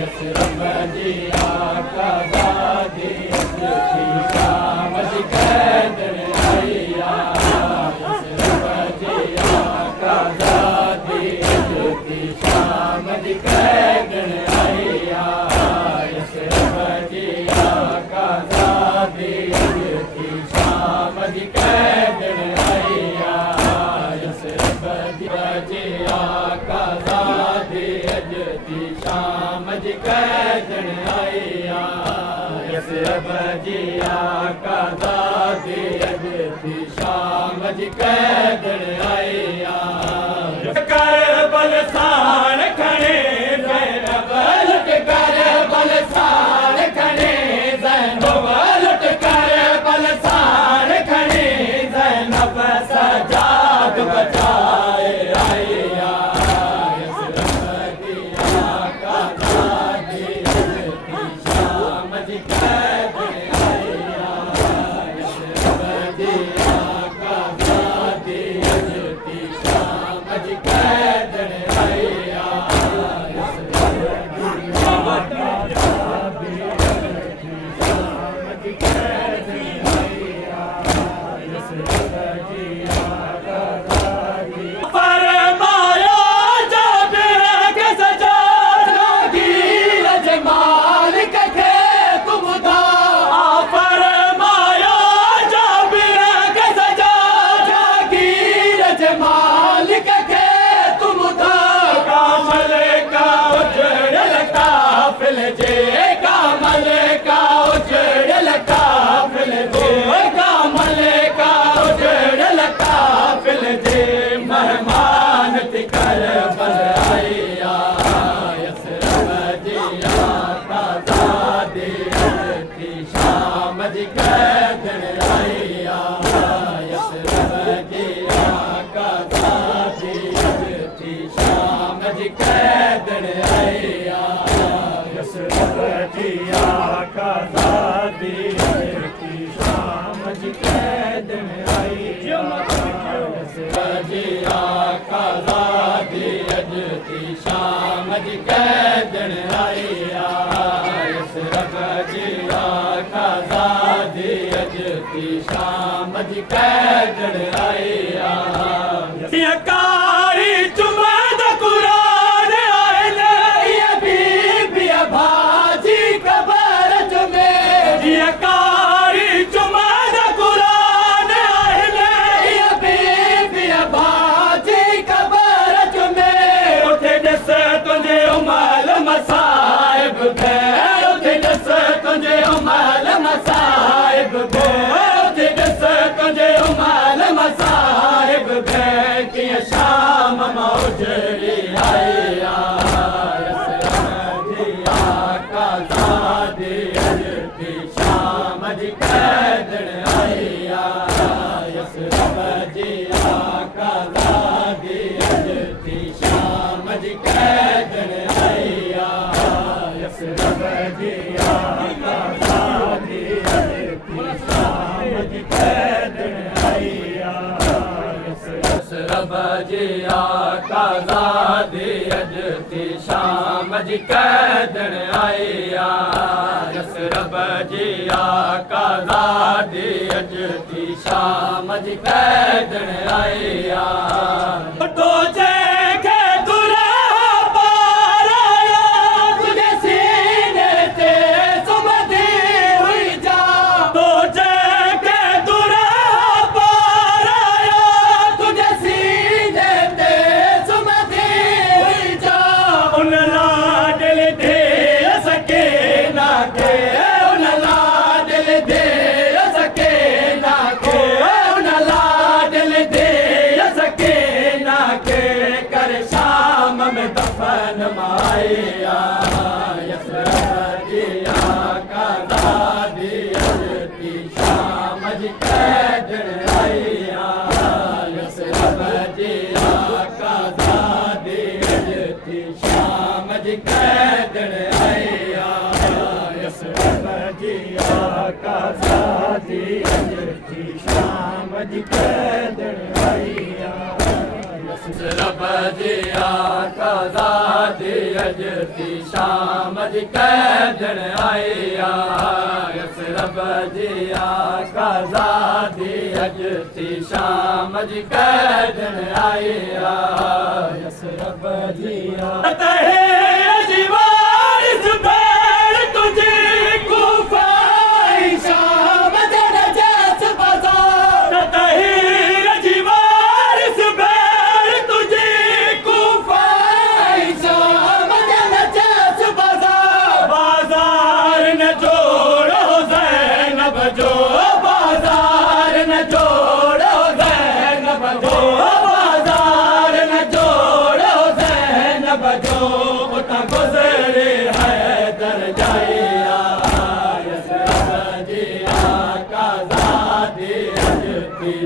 यसरब जी आका ज़ादी अजती शाम जी कैदन आया यसरब जी आका ज़ादी अजती शाम जी कैदन आया यसरब जी आका ज़ादी अजती शाम जी कैदन आया यसरब जी आका ज़ादी अजती शाम जी कैदन आया यसरब जी आका ज़ादी अजती शाम जी कैदन आया करबल साण खणे ज़ैनब लुट करबल साण खणे ज़ैनब लुट करबल साण खणे ज़ैनब सजाद बचाए आया यसरब जी आका ज़ादी अजती शाम जी कैदन आया यसरब जी आका ज़ादी अजती शाम जी कैदन आया यसरब जी आका ज़ादी अजती शाम जी कैदन आया यसरब जी आका ज़ादी फरमाया जाबिर के सजादगीर जमाल के तुम था फरमाया जाबिर के सजादगीर जमाल के तुम था कामल का उजड़ल काफिल जे कामल का उजड़ल काफिल जे कामल का उजड़ल काफिल जे मेहमान थी करबल आया यसरब जी आका ज़ादी अजती शाम जी कैदन आया यसरब जी आका ज़ादी अजती शाम जी कैदन आया यसरब जी आका ज़ादी अजती शाम जी कैदन आया यसरब जी आका ज़ादी अजती शाम जी कैदन आया यसरब जी आका ज़ादी अजती शाम जी कैदन आया कारी चुमद कुरान आइले ये बीबी भाजी कबर चुमे कारी चुमद कुरान आइले ये बीबी भाजी कबर चुमे उठे दस तुझे उमल मसाइब भे उठे दस तुझे उमल मसाइब भे उठे दस तुझे उमल मसाइब भे कि शाम मौजरी आया यसरब जी आका ज़ादी अजती शाम जी कैदन आया यसरब जी आका ज़ादी अजती शाम जी कैदन आया यसरब जी आका ज़ादी अजती शाम जी कैदन आया यसरब जी आका ज़ादी अजती शाम जी कैदन आया यसरब जी आका ज़ादी अजती शाम जी कैदन आया तो जेके दुरा पाराया तुझे सीने ते सुमदी हुई जा तो जेके दुरा पाराया तुझे सीने ते सुमदी हुई जा उन लाडल दे सके ना के उन लाडल दे सके ना के उन लाडल दे सके ना के कर शाम में दफन माया यसरब जी आका ज़ादी अजती शाम जी कैदन आया यसरब जी आका ज़ादी अजती शाम जी कैदन आया यसरब जी आका ज़ादी अजती शाम जी कैदन आया यसरब जी आज़ादी अज थी शाम जी कैदण आई यसरब जी आज़ादी अज थी शाम जी कैदण आई यसरब जी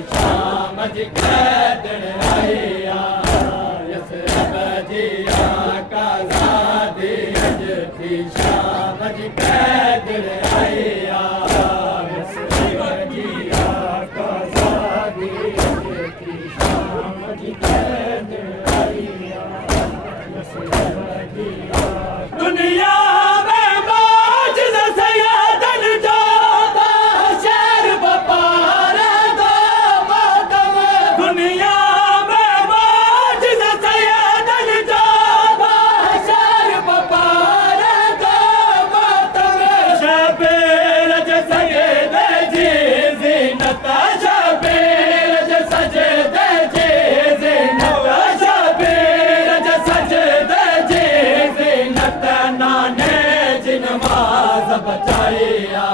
शाम जी कैदण आई यसरब जी आज़ादी अज थी शाम जी कैदण आई यसरब जी आज़ादी अज थी शाम जी कैदण आई यसरब जी दुनिया बचाई